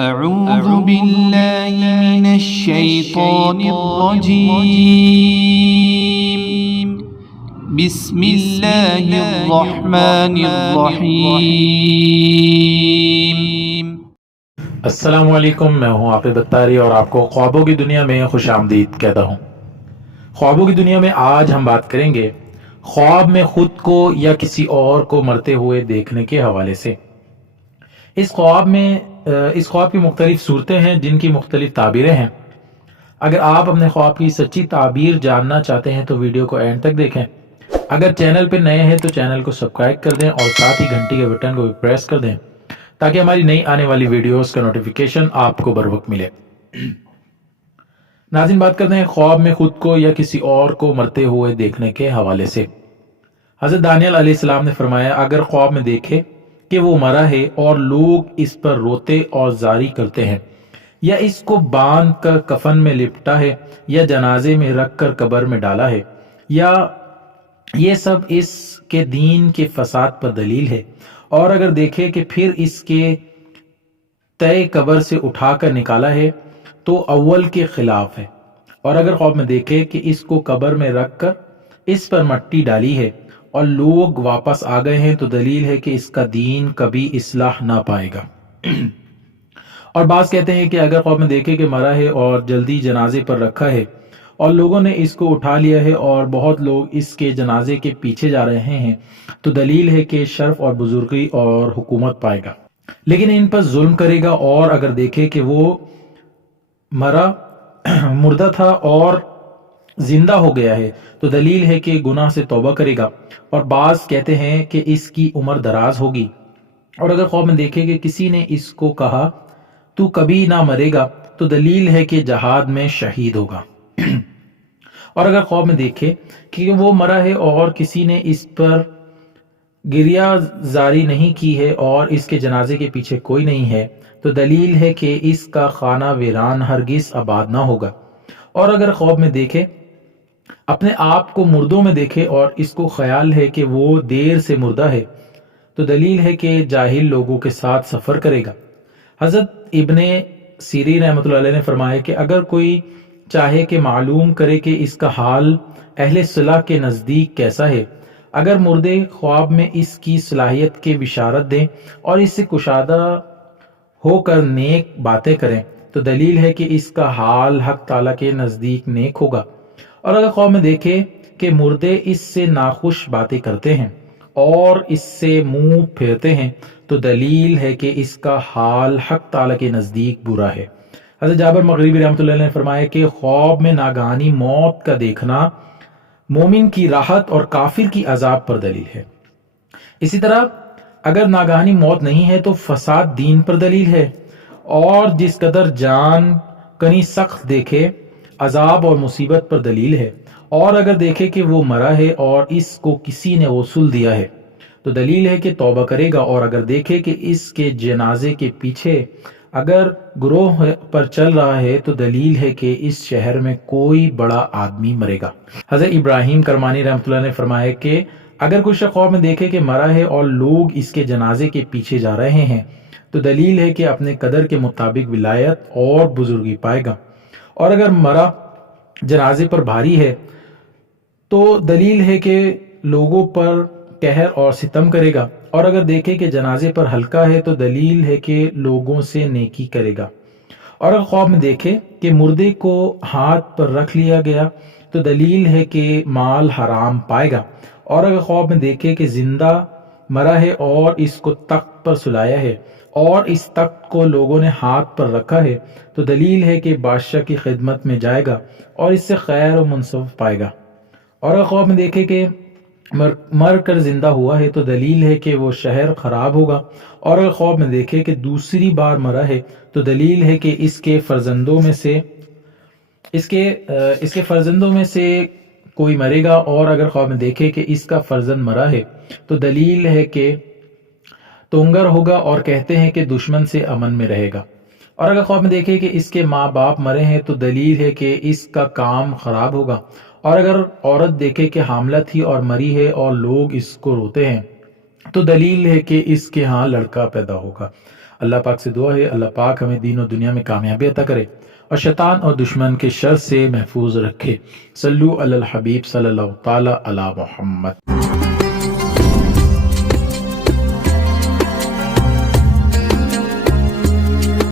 أعوذ بالله من الشيطان الرجيم بسم الله الرحمن الرحيم السلام علیکم، میں ہوں عاقب اتاری اور آپ کو خوابوں کی دنیا میں خوش آمدید کہتا ہوں۔ خوابوں کی دنیا میں آج ہم بات کریں گے خواب میں خود کو یا کسی اور کو مرتے ہوئے دیکھنے کے حوالے سے۔ اس خواب کی مختلف صورتیں ہیں جن کی مختلف تعبیریں ہیں۔ اگر آپ اپنے خواب کی سچی تعبیر جاننا چاہتے ہیں تو ویڈیو کو اینڈ تک دیکھیں۔ اگر چینل پہ نئے ہیں تو چینل کو سبسکرائب کر دیں اور ساتھ ہی گھنٹی کے بٹن کو بھی پریس کر دیں تاکہ ہماری نئی آنے والی ویڈیوز کا نوٹیفیکیشن آپ کو بر وقت ملے۔ ناظرین، بات کرتے ہیں خواب میں خود کو یا کسی اور کو مرتے ہوئے دیکھنے کے حوالے سے۔ حضرت دانیال علیہ السلام نے فرمایا، اگر خواب میں دیکھے کہ وہ مرا ہے اور لوگ اس پر روتے اور زاری کرتے ہیں، یا اس کو باندھ کر کفن میں لپٹا ہے یا جنازے میں رکھ کر قبر میں ڈالا ہے، یا یہ سب اس کے دین کے فساد پر دلیل ہے، اور اگر دیکھے کہ پھر اس کے تئے قبر سے اٹھا کر نکالا ہے تو اول کے خلاف ہے، اور اگر خواب میں دیکھے کہ اس کو قبر میں رکھ کر اس پر مٹی ڈالی ہے اور لوگ واپس آ گئے ہیں تو دلیل ہے کہ اس کا دین کبھی اصلاح نہ پائے گا۔ اور بعض کہتے ہیں کہ اگر خواب میں دیکھے کہ مرا ہے اور جلدی جنازے پر رکھا ہے اور لوگوں نے اس کو اٹھا لیا ہے اور بہت لوگ اس کے جنازے کے پیچھے جا رہے ہیں تو دلیل ہے کہ شرف اور بزرگی اور حکومت پائے گا، لیکن ان پر ظلم کرے گا۔ اور اگر دیکھے کہ وہ مردہ تھا اور زندہ ہو گیا ہے تو دلیل ہے کہ گناہ سے توبہ کرے گا۔ اور بعض کہتے ہیں کہ اس کی عمر دراز ہوگی۔ اور اگر خواب میں دیکھے کہ کسی نے اس کو کہا تو کبھی نہ مرے گا تو دلیل ہے کہ جہاد میں شہید ہوگا۔ اور اگر خواب میں دیکھے کہ وہ مرا ہے اور کسی نے اس پر گریہ زاری نہیں کی ہے اور اس کے جنازے کے پیچھے کوئی نہیں ہے تو دلیل ہے کہ اس کا خانہ ویران ہرگز آباد نہ ہوگا۔ اور اگر خواب میں دیکھے اپنے آپ کو مردوں میں دیکھے اور اس کو خیال ہے کہ وہ دیر سے مردہ ہے تو دلیل ہے کہ جاہل لوگوں کے ساتھ سفر کرے گا۔ حضرت ابن سیرین رحمۃ اللہ علیہ نے فرمایا کہ اگر کوئی چاہے کہ معلوم کرے کہ اس کا حال اہل صلاح کے نزدیک کیسا ہے، اگر مردے خواب میں اس کی صلاحیت کے بشارت دیں اور اس سے کشادہ ہو کر نیک باتیں کریں تو دلیل ہے کہ اس کا حال حق تعالیٰ کے نزدیک نیک ہوگا۔ اور اگر خواب میں دیکھے کہ مردے اس سے ناخوش باتیں کرتے ہیں اور اس سے منہ پھیرتے ہیں تو دلیل ہے کہ اس کا حال حق تعالیٰ کے نزدیک برا ہے۔ حضرت جابر مغربی رحمۃ اللہ علیہ نے فرمایا کہ خواب میں ناگہانی موت کا دیکھنا مومن کی راحت اور کافر کی عذاب پر دلیل ہے۔ اسی طرح اگر ناگہانی موت نہیں ہے تو فساد دین پر دلیل ہے، اور جس قدر جان کنی سخت دیکھے عذاب اور مصیبت پر دلیل ہے۔ اور اگر دیکھے کہ وہ مرا ہے اور اس کو کسی نے غسل دیا ہے تو دلیل ہے کہ توبہ کرے گا۔ اور اگر دیکھے کہ اس کے جنازے کے پیچھے اگر گروہ پر چل رہا ہے تو دلیل ہے کہ اس شہر میں کوئی بڑا آدمی مرے گا۔ حضرت ابراہیم کرمانی رحمۃ اللہ نے فرمایا کہ اگر کوئی شخص خواب میں دیکھے کہ مرا ہے اور لوگ اس کے جنازے کے پیچھے جا رہے ہیں تو دلیل ہے کہ اپنے قدر کے مطابق ولایت اور بزرگی پائے گا۔ اور اگر مرا جنازے پر بھاری ہے تو دلیل ہے کہ لوگوں پر قہر اور ستم کرے گا۔ اور اگر دیکھے کہ جنازے پر ہلکا ہے تو دلیل ہے کہ لوگوں سے نیکی کرے گا۔ اور اگر خواب میں دیکھے کہ مردے کو ہاتھ پر رکھ لیا گیا تو دلیل ہے کہ مال حرام پائے گا۔ اور اگر خواب میں دیکھے کہ زندہ مرا ہے اور اس کو تخت پر سلایا ہے اور اس تخت کو لوگوں نے ہاتھ پر رکھا ہے تو دلیل ہے کہ بادشاہ کی خدمت میں جائے گا اور اس سے خیر و منصف پائے گا۔ اور اگر خواب میں دیکھے کہ مر کر زندہ ہوا ہے تو دلیل ہے کہ وہ شہر خراب ہوگا۔ اور اگر خواب میں دیکھے کہ دوسری بار مرا ہے تو دلیل ہے کہ اس کے فرزندوں میں سے کوئی مرے گا۔ اور اگر خواب میں دیکھے کہ اس کا فرزند مرا ہے تو دلیل ہے کہ تونگر ہوگا اور کہتے ہیں کہ دشمن سے امن میں رہے گا۔ اور اگر خواب میں دیکھے کہ اس کے ماں باپ مرے ہیں تو دلیل ہے کہ اس کا کام خراب ہوگا۔ اور اگر عورت دیکھے کہ حاملہ تھی اور مری ہے اور لوگ اس کو روتے ہیں تو دلیل ہے کہ اس کے ہاں لڑکا پیدا ہوگا۔ اللہ پاک سے دعا ہے اللہ پاک ہمیں دین و دنیا میں کامیابی عطا کرے اور شیطان اور دشمن کے شر سے محفوظ رکھے۔ صلو علی الحبیب صلی اللہ تعالی علی محمد۔